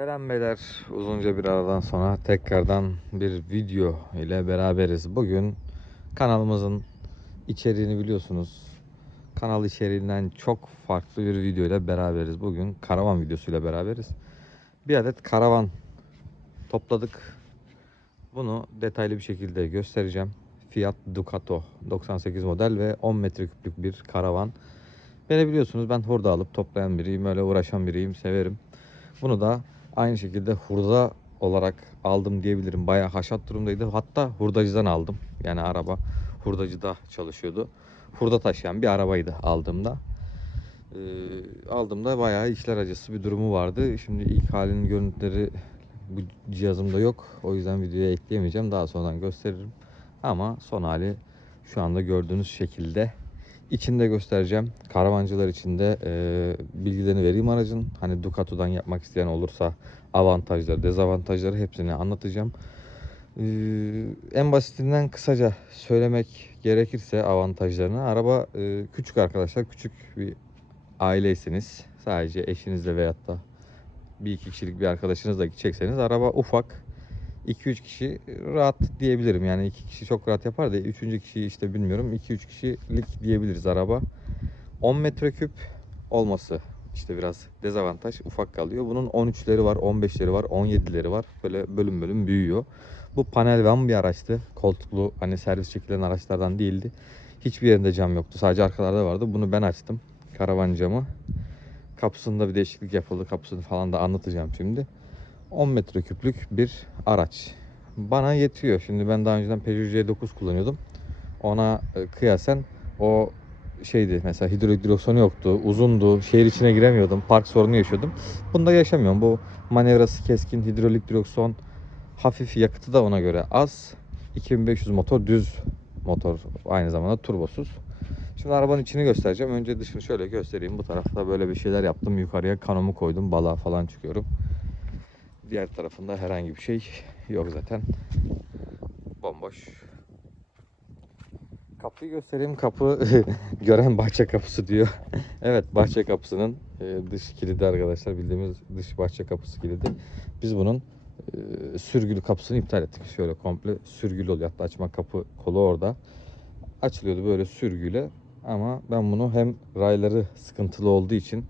Selam beyler. Uzunca bir aradan sonra tekrardan bir video ile beraberiz. Bugün kanalımızın içeriğini biliyorsunuz. Kanal içeriğinden çok farklı bir video ile beraberiz. Bugün karavan videosuyla beraberiz. Bir adet karavan topladık. Bunu detaylı bir şekilde göstereceğim. Fiat Ducato 98 model ve 10 metreküplük bir karavan. Beni biliyorsunuz ben hurda alıp toplayan biriyim. Öyle uğraşan biriyim. Severim. Bunu da aynı şekilde hurda olarak aldım diyebilirim. Bayağı haşat durumdaydı. Hatta hurdacıdan aldım. Yani araba hurdacıda çalışıyordu. Hurda taşıyan bir arabaydı aldığımda. Ee, aldığımda bayağı içler acısı bir durumu vardı. Şimdi ilk halinin görüntüleri bu cihazımda yok. O yüzden videoya ekleyemeyeceğim. Daha sonradan gösteririm. Ama son hali şu anda gördüğünüz şekilde. İçinde göstereceğim. Karavancılar içinde e, bilgilerini vereyim aracın. Hani Ducato'dan yapmak isteyen olursa avantajları, dezavantajları hepsini anlatacağım. Ee, en basitinden kısaca söylemek gerekirse avantajlarını. Araba e, küçük arkadaşlar. Küçük bir aileyseniz sadece eşinizle veyahut da bir iki kişilik bir arkadaşınızla gidecekseniz araba ufak. 2-3 kişi rahat diyebilirim. Yani 2 kişi çok rahat yapar da 3. kişi işte bilmiyorum. 2-3 kişilik diyebiliriz araba. 10 metreküp olması işte biraz dezavantaj ufak kalıyor. Bunun 13'leri var, 15'leri var, 17'leri var. Böyle bölüm bölüm büyüyor. Bu panel van bir araçtı. Koltuklu hani servis çekilen araçlardan değildi. Hiçbir yerinde cam yoktu. Sadece arkalarda vardı. Bunu ben açtım. Karavan camı. Kapısında bir değişiklik yapıldı. Kapısını falan da anlatacağım şimdi. 10 metreküplük bir araç. Bana yetiyor. Şimdi ben daha önceden Peugeot J9 kullanıyordum. Ona e, kıyasen o şeydi mesela hidrolik direksiyonu yoktu. Uzundu. Şehir içine giremiyordum. Park sorunu yaşıyordum. Bunda yaşamıyorum. Bu manevrası keskin hidrolik direksiyon hafif yakıtı da ona göre az. 2500 motor düz motor aynı zamanda turbosuz. Şimdi arabanın içini göstereceğim. Önce dışını şöyle göstereyim. Bu tarafta böyle bir şeyler yaptım. Yukarıya kanomu koydum. Balığa falan çıkıyorum. Diğer tarafında herhangi bir şey yok zaten. Bomboş. Kapıyı göstereyim. Kapı gören bahçe kapısı diyor. evet bahçe kapısının e, dış kilidi arkadaşlar. Bildiğimiz dış bahçe kapısı kilidi. Biz bunun e, sürgülü kapısını iptal ettik. Şöyle komple sürgülü oluyor. Hatta açma kapı kolu orada. Açılıyordu böyle sürgüyle. Ama ben bunu hem rayları sıkıntılı olduğu için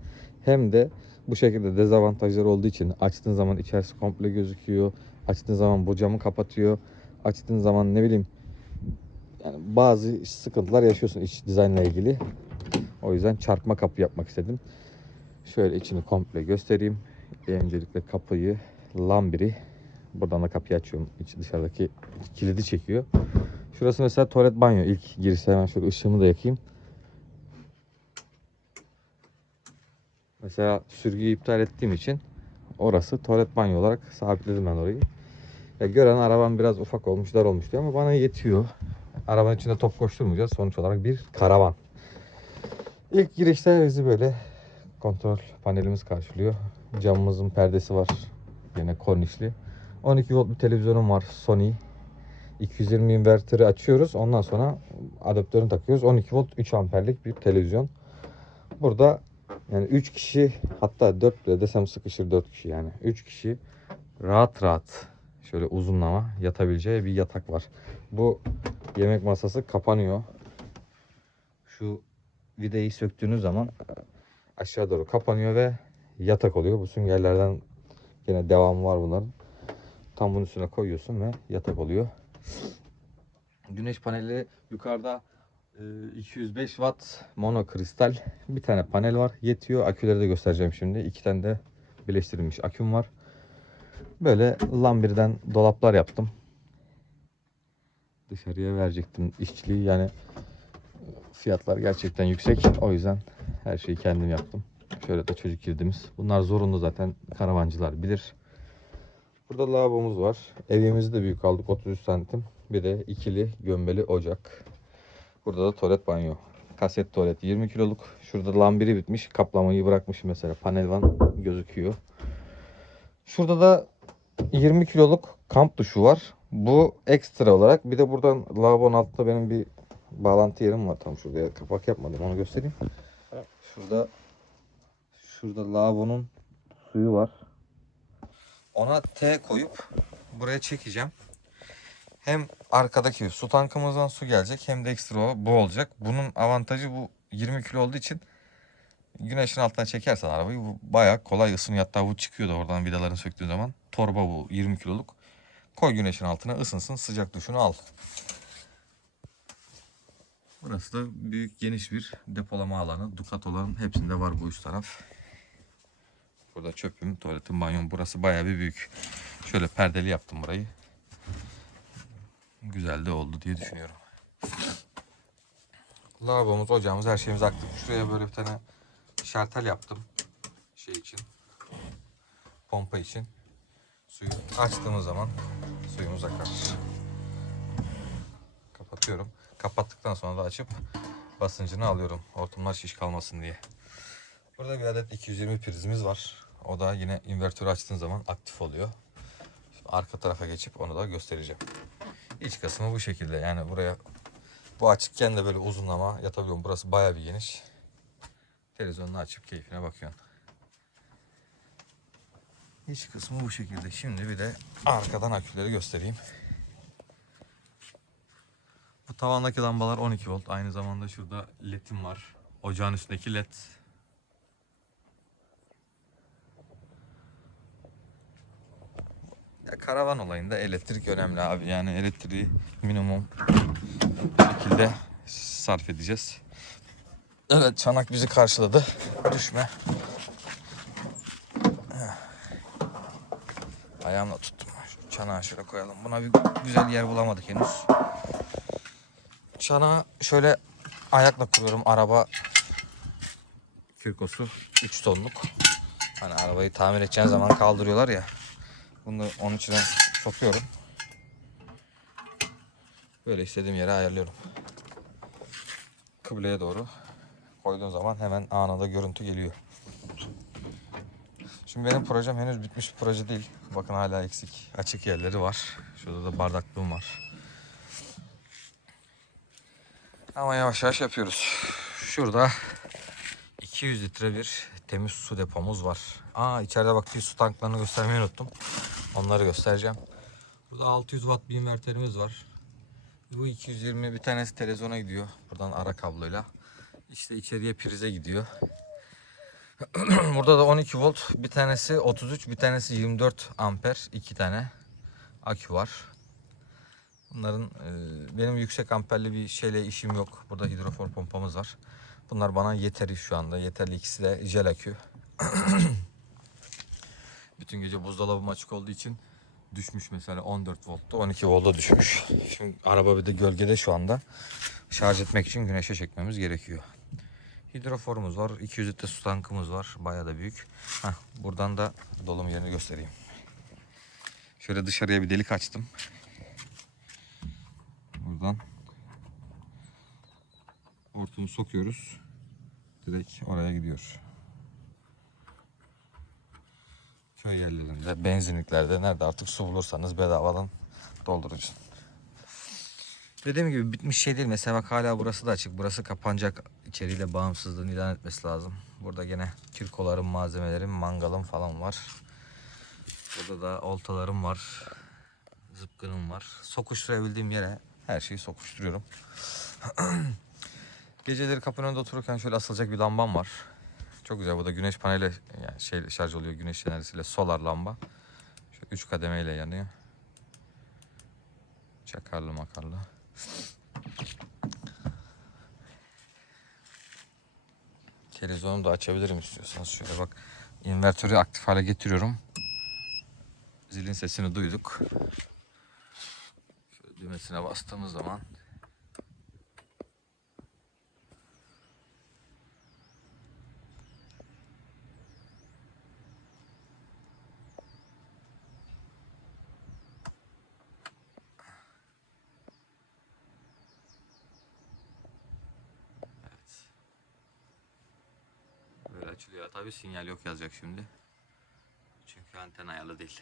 hem de bu şekilde dezavantajları olduğu için açtığın zaman içerisi komple gözüküyor. Açtığın zaman bu camı kapatıyor. Açtığın zaman ne bileyim yani bazı sıkıntılar yaşıyorsun iç dizaynla ilgili. O yüzden çarpma kapı yapmak istedim. Şöyle içini komple göstereyim. Öncelikle kapıyı lambiri buradan da kapıyı açıyorum. İç dışarıdaki kilidi çekiyor. Şurası mesela tuvalet banyo. İlk girişte hemen şöyle ışığımı da yakayım. Mesela sürgüyü iptal ettiğim için orası tuvalet banyo olarak sabitledim ben orayı. Ya gören araban biraz ufak olmuş, dar olmuş diyor ama bana yetiyor. Arabanın içinde top koşturmayacağız. Sonuç olarak bir karavan. İlk girişte bizi böyle kontrol panelimiz karşılıyor. Camımızın perdesi var. Yine kornişli. 12 volt bir televizyonum var Sony. 220 inverteri açıyoruz. Ondan sonra adaptörünü takıyoruz. 12 volt 3 amperlik bir televizyon. Burada yani 3 kişi hatta 4 bile desem sıkışır 4 kişi yani. 3 kişi rahat rahat şöyle uzunlama yatabileceği bir yatak var. Bu yemek masası kapanıyor. Şu vidayı söktüğünüz zaman aşağı doğru kapanıyor ve yatak oluyor. Bu süngerlerden yine devamı var bunların. Tam bunun üstüne koyuyorsun ve yatak oluyor. Güneş paneli yukarıda e, 205 watt monokristal bir tane panel var. Yetiyor. Aküleri de göstereceğim şimdi. İki tane de birleştirilmiş aküm var. Böyle lambirden dolaplar yaptım. Dışarıya verecektim işçiliği. Yani fiyatlar gerçekten yüksek. O yüzden her şeyi kendim yaptım. Şöyle de çocuk girdimiz. Bunlar zorunlu zaten karavancılar bilir. Burada lavabomuz var. Evimizi de büyük aldık 33 santim. Bir de ikili gömbeli ocak. Burada da tuvalet banyo. Kaset tuvalet 20 kiloluk. Şurada lambiri bitmiş. Kaplamayı bırakmışım mesela. Panel van gözüküyor. Şurada da 20 kiloluk kamp duşu var. Bu ekstra olarak. Bir de buradan lavabonun altında benim bir bağlantı yerim var. Tam şurada kapak yapmadım. Onu göstereyim. Şurada şurada lavabonun suyu var. Ona T koyup buraya çekeceğim. Hem arkadaki su tankımızdan su gelecek hem de ekstra bu olacak. Bunun avantajı bu 20 kilo olduğu için güneşin altına çekersen arabayı bayağı kolay ısınıyor. Hatta bu çıkıyordu oradan vidalarını söktüğün zaman. Torba bu 20 kiloluk. Koy güneşin altına ısınsın sıcak duşunu al. Burası da büyük geniş bir depolama alanı. Ducato'ların hepsinde var bu üst taraf. Burada çöpüm, tuvaletim, banyom. Burası bayağı bir büyük. Şöyle perdeli yaptım burayı. Güzel de oldu diye düşünüyorum. Lavabomuz, ocağımız, her şeyimiz aktif. Şuraya böyle bir tane şartel yaptım. Şey için. Pompa için. Suyu açtığımız zaman suyumuz akar. Kapatıyorum. Kapattıktan sonra da açıp basıncını alıyorum. Hortumlar şiş kalmasın diye. Burada bir adet 220 prizimiz var. O da yine invertörü açtığın zaman aktif oluyor. Şimdi arka tarafa geçip onu da göstereceğim. İç kısmı bu şekilde. Yani buraya bu açıkken de böyle uzunlama yatabiliyorum. Burası bayağı bir geniş. Televizyonunu açıp keyfine bakıyorsun. İç kısmı bu şekilde. Şimdi bir de arkadan aküleri göstereyim. Bu tavandaki lambalar 12 volt. Aynı zamanda şurada led'im var. Ocağın üstündeki led. Ya karavan olayında elektrik önemli abi. Yani elektriği minimum şekilde sarf edeceğiz. Evet çanak bizi karşıladı. Düşme. Ayağımla tuttum. Şu çanağı şöyle koyalım. Buna bir güzel yer bulamadık henüz. Çanağı şöyle ayakla kuruyorum. Araba kirkosu 3 tonluk. Hani arabayı tamir edeceğin zaman kaldırıyorlar ya. Bunu onun içine sokuyorum. Böyle istediğim yere ayarlıyorum. Kıbleye doğru koyduğun zaman hemen anında görüntü geliyor. Şimdi benim projem henüz bitmiş bir proje değil. Bakın hala eksik. Açık yerleri var. Şurada da bardaklığım var. Ama yavaş yavaş yapıyoruz. Şurada 200 litre bir temiz su depomuz var. Aa içeride bak bir su tanklarını göstermeyi unuttum. Onları göstereceğim. Burada 600 watt bir inverterimiz var. Bu 220 bir tanesi televizyona gidiyor. Buradan ara kabloyla. İşte içeriye prize gidiyor. Burada da 12 volt. Bir tanesi 33, bir tanesi 24 amper. iki tane akü var. Bunların e, benim yüksek amperli bir şeyle işim yok. Burada hidrofor pompamız var. Bunlar bana yeteri şu anda. Yeterli ikisi de jel akü. Bütün gece buzdolabım açık olduğu için düşmüş mesela 14 volttu 12 volta düşmüş. Şimdi araba bir de gölgede şu anda. Şarj etmek için güneşe çekmemiz gerekiyor. Hidroforumuz var. 200 litre su tankımız var. Bayağı da büyük. Heh, buradan da dolum yerini göstereyim. Şöyle dışarıya bir delik açtım. Buradan hortumu sokuyoruz. Direkt oraya gidiyor. Köy yerlerinde, benzinliklerde nerede artık su bulursanız bedavadan dolduracağız. Dediğim gibi bitmiş şey değil. Mesela bak hala burası da açık. Burası kapanacak. İçeriyle bağımsızlığını ilan etmesi lazım. Burada gene kirkolarım, malzemelerim, mangalım falan var. Burada da oltalarım var. Zıpkınım var. Sokuşturabildiğim yere her şeyi sokuşturuyorum. Geceleri kapının önünde otururken şöyle asılacak bir lambam var. Çok güzel. Bu da güneş paneli yani şey şarj oluyor güneş enerjisiyle solar lamba. Şu üç kademeyle yanıyor. Çakarlı makarlı. Televizyonu da açabilirim istiyorsanız. Şöyle bak invertörü aktif hale getiriyorum. Zilin sesini duyduk. Şöyle düğmesine bastığımız zaman Böyle açılıyor. Tabii sinyal yok yazacak şimdi. Çünkü anten ayarlı değil.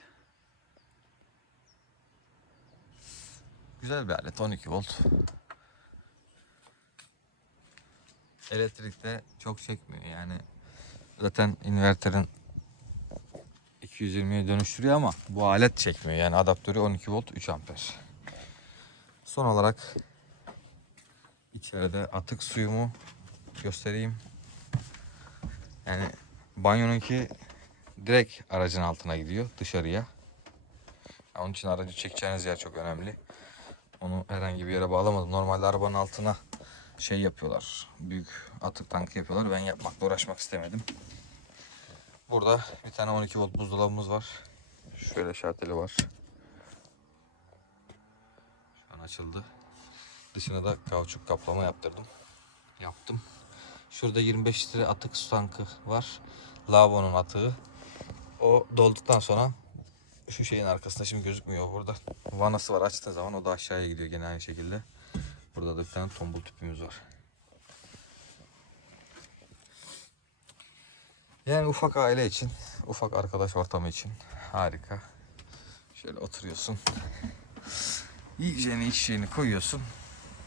Güzel bir alet 12 volt. Elektrikte çok çekmiyor yani. Zaten inverterin 220'ye dönüştürüyor ama bu alet çekmiyor. Yani adaptörü 12 volt 3 amper. Son olarak içeride atık suyumu göstereyim. Yani banyonunki direkt aracın altına gidiyor dışarıya. Onun için aracı çekeceğiniz yer çok önemli. Onu herhangi bir yere bağlamadım. Normalde arabanın altına şey yapıyorlar. Büyük atık tankı yapıyorlar. Ben yapmakla uğraşmak istemedim. Burada bir tane 12 volt buzdolabımız var. Şöyle şarteli var. Şu an açıldı. Dışına da kauçuk kaplama yaptırdım. Yaptım. Şurada 25 litre atık su tankı var. Lavabonun atığı. O dolduktan sonra şu şeyin arkasında şimdi gözükmüyor burada. Vanası var açtığın zaman o da aşağıya gidiyor gene aynı şekilde. Burada da bir tane tombul tüpümüz var. Yani ufak aile için, ufak arkadaş ortamı için harika. Şöyle oturuyorsun. Yiyeceğini içeceğini koyuyorsun.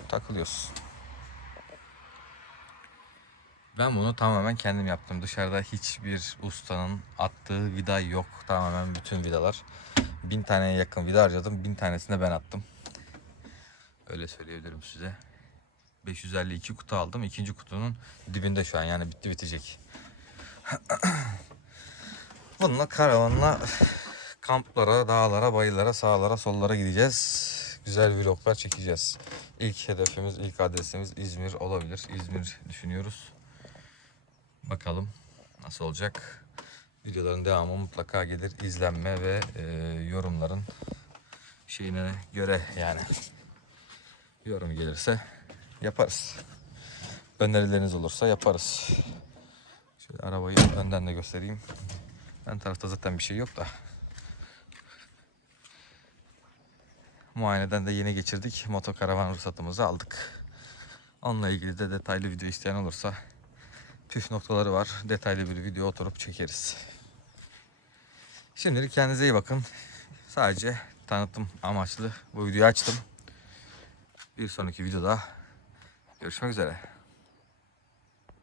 Takılıyorsun. Ben bunu tamamen kendim yaptım. Dışarıda hiçbir ustanın attığı vida yok. Tamamen bütün vidalar. Bin taneye yakın vida harcadım. Bin tanesini de ben attım. Öyle söyleyebilirim size. 552 kutu aldım. İkinci kutunun dibinde şu an yani bitti bitecek. Bununla karavanla kamplara, dağlara, bayırlara, sağlara, sollara gideceğiz. Güzel vloglar çekeceğiz. İlk hedefimiz, ilk adresimiz İzmir olabilir. İzmir düşünüyoruz. Bakalım nasıl olacak. Videoların devamı mutlaka gelir. İzlenme ve e, yorumların şeyine göre yani. Yorum gelirse yaparız. Önerileriniz olursa yaparız. Şöyle arabayı önden de göstereyim. Ön tarafta zaten bir şey yok da. Muayeneden de yeni geçirdik. Motokaravan ruhsatımızı aldık. Onunla ilgili de detaylı video isteyen olursa püf noktaları var. Detaylı bir video oturup çekeriz. Şimdilik kendinize iyi bakın. Sadece tanıtım amaçlı bu videoyu açtım. Bir sonraki videoda görüşmek üzere.